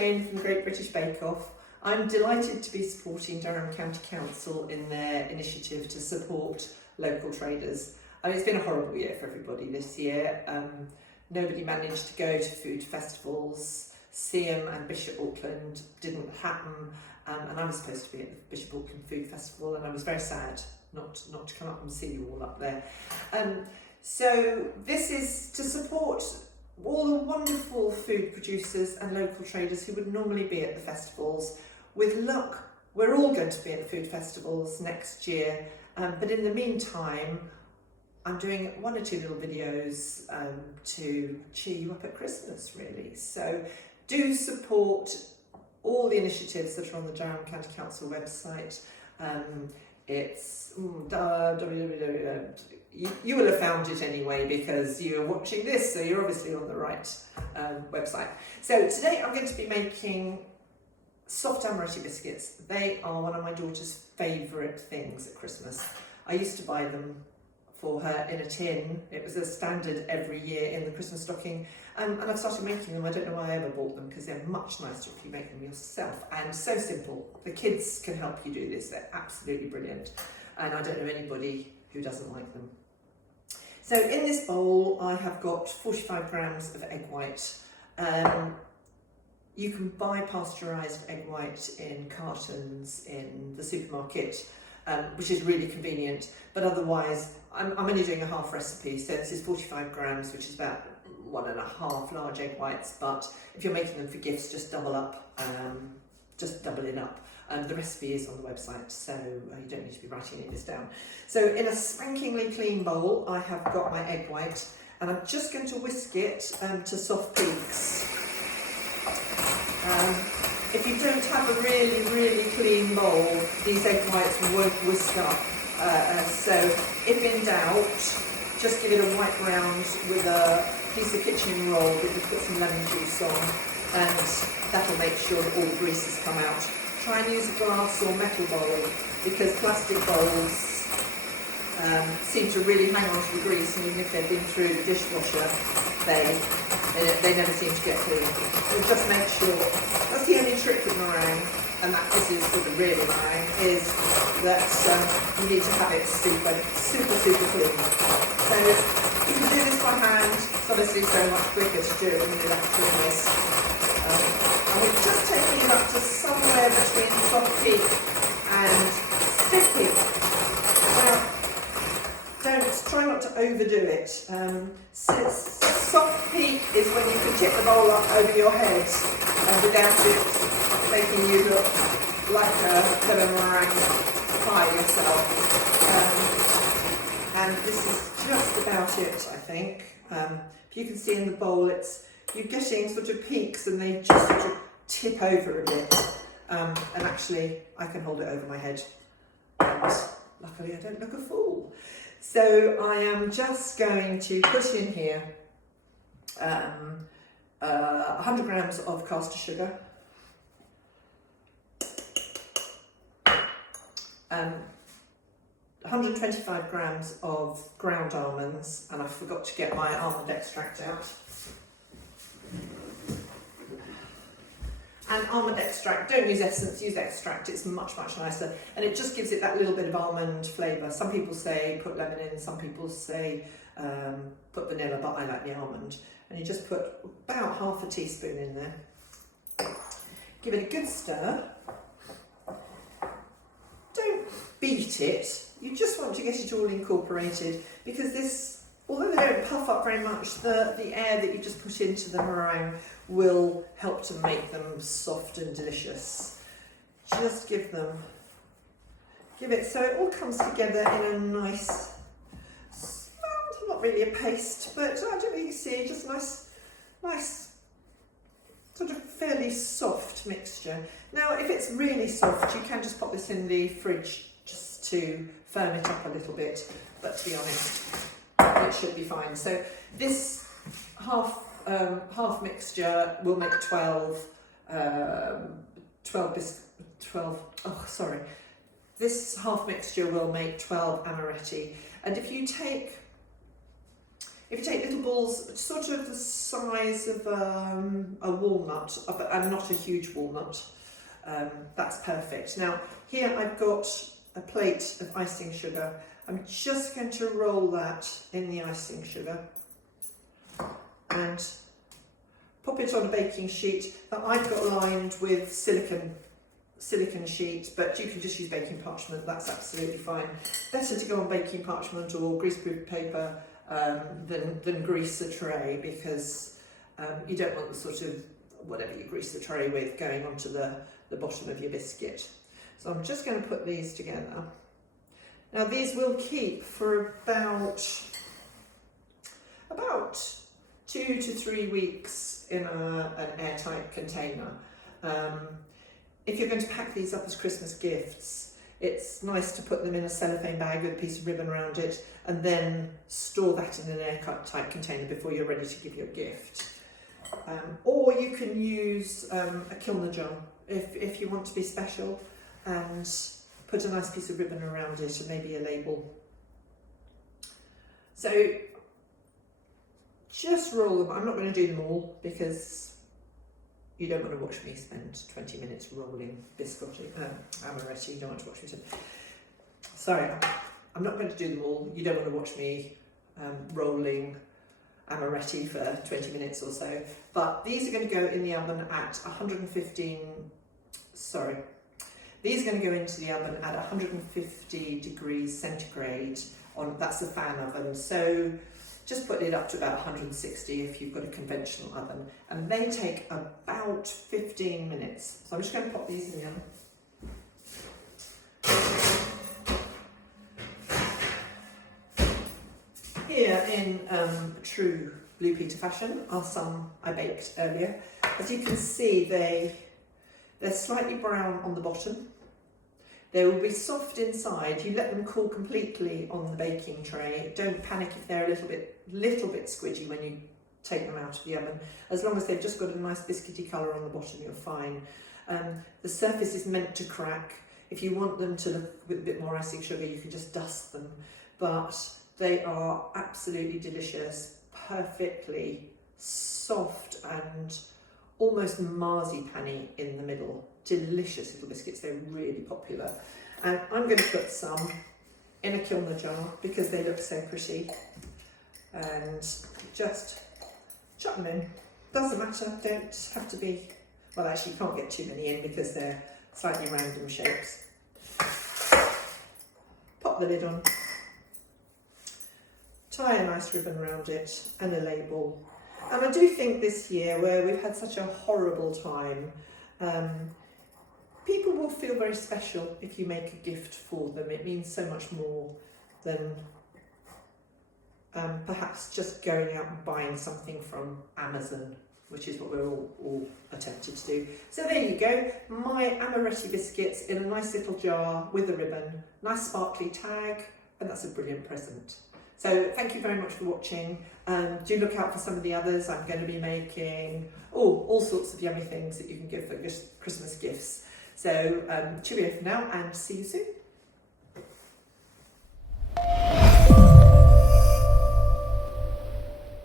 Jane from Great British Bake Off. I'm delighted to be supporting Durham County Council in their initiative to support local traders. I mean, it's been a horrible year for everybody this year. Nobody managed to go to food festivals. Seaham and Bishop Auckland didn't happen, and I was supposed to be at the Bishop Auckland Food Festival, and I was very sad not to come up and see you all up there. So this is to support all the wonderful food producers and local traders who would normally be at the festivals. With luck, we're all going to be at the food festivals next year, but in the meantime, I'm doing one or two little videos to cheer you up at Christmas, really. So do support all the initiatives that are on the Durham County Council website. It's you will have found it anyway because you're watching this, so you're obviously on the right website. So today I'm going to be making soft Amaretti biscuits. They are one of my daughter's favourite things at Christmas. I used to buy them for her in a tin. It was a standard every year in the Christmas stocking, and I've started making them. I don't know why I ever bought them because they're much nicer if you make them yourself, and so simple. The kids can help you do this. They're absolutely brilliant, and I don't know anybody who doesn't like them. So in this bowl I have got 45 grams of egg white. You can buy pasteurised egg white in cartons in the supermarket, which is really convenient, but otherwise I'm only doing a half recipe, so this is 45 grams, which is about 1.5 large egg whites, but if you're making them for gifts, just double up, just double it up. The recipe is on the website, so you don't need to be writing any of this down. So in a spankingly clean bowl, I have got my egg white, and I'm just going to whisk it to soft peaks. If you don't have a really, really clean bowl, these egg whites won't whisk up. So if in doubt, just give it a wipe round with a piece of kitchen roll that you put some lemon juice on, and that'll make sure that all the grease has come out. Try and use a glass or metal bowl, because plastic bowls seem to really hang on to the grease, and even if they've been through the dishwasher, they never seem to get clean. So just make sure. That's the only trick with meringue, and that this is sort of really meringue, is that you need to have it super clean. So you can do this by hand. It's obviously so much quicker to do it when you're actually whisk. And we're just taking it up to somewhere between soft peak and stiff peak. Now, try not to overdo it. Soft peak is when you can tip the bowl up over your head without it making you look like a lemon meringue pie yourself. And this is just about it, I think. If you can see in the bowl, you're getting sort of peaks, and they just sort of tip over a bit. And actually, I can hold it over my head. And luckily, I don't look a fool. So I am just going to put in here 100 grams of caster sugar, 125 grams of ground almonds, and I forgot to get my almond extract out. And almond extract, don't use essence, use extract, it's much nicer, and it just gives it that little bit of almond flavour. Some people say put lemon in, some people say put vanilla, but I like the almond. And you just put about half a teaspoon in there. Give it a good stir. Don't beat it, you just want to get it all incorporated, because this, although they don't puff up very much, the air that you just put into the meringue will help to make them soft and delicious. Just give it so it all comes together in a nice, well, not really a paste, but I don't know if you can see, just nice, sort of fairly soft mixture. Now, if it's really soft, you can just pop this in the fridge just to firm it up a little bit, but to be honest, it should be fine. So this half mixture will make 12. This half mixture will make 12 Amaretti. And if you take if you take little balls, sort of the size of a walnut, and not a huge walnut, that's perfect. Now, here I've got a plate of icing sugar. I'm just going to roll that in the icing sugar and pop it on a baking sheet that I've got lined with silicone sheet, but you can just use baking parchment, that's absolutely fine. Better to go on baking parchment or greaseproof paper than grease a tray, because you don't want the sort of whatever you grease the tray with going onto the bottom of your biscuit. So I'm just going to put these together. Now these will keep for about 2 to 3 weeks in an airtight container. If you're going to pack these up as Christmas gifts, it's nice to put them in a cellophane bag with a piece of ribbon around it and then store that in an airtight container before you're ready to give your gift. Or you can use a Kilner jar if you want to be special, and put a nice piece of ribbon around it and maybe a label. So just roll them. I'm not going to do them all because you don't want to watch me spend 20 minutes rolling biscotti, Amaretti. You don't want to watch me. Sorry, I'm not going to do them all. You don't want to watch me rolling Amaretti for 20 minutes or so. But these are going to go in the oven at 115. Sorry. These are going to go into the oven at 150 degrees centigrade. That's the fan oven. So just put it up to about 160 if you've got a conventional oven. And they take about 15 minutes. So I'm just going to pop these in the oven. Here in true Blue Peter fashion are some I baked earlier. As you can see, they're slightly brown on the bottom. They will be soft inside. You let them cool completely on the baking tray. Don't panic if they're a little bit squidgy when you take them out of the oven. As long as they've just got a nice biscuity colour on the bottom, you're fine. The surface is meant to crack. If you want them to look with a bit more icing sugar, you can just dust them. But they are absolutely delicious, perfectly soft and almost marzipan-y in the middle. Delicious little biscuits, they're really popular. And I'm going to put some in a Kilner jar because they look so pretty. And just chuck them in. Doesn't matter, don't have to be, well actually you can't get too many in because they're slightly random shapes. Pop the lid on. Tie a nice ribbon around it and a label. And I do think this year, where we've had such a horrible time, people will feel very special if you make a gift for them. It means so much more than perhaps just going out and buying something from Amazon, which is what we're all attempted to do. So there you go, my Amaretti biscuits in a nice little jar with a ribbon, nice sparkly tag, and that's a brilliant present. So thank you very much for watching. Do look out for some of the others. I'm going to be making all sorts of yummy things that you can give for Christmas gifts. So cheerio for now and see you soon.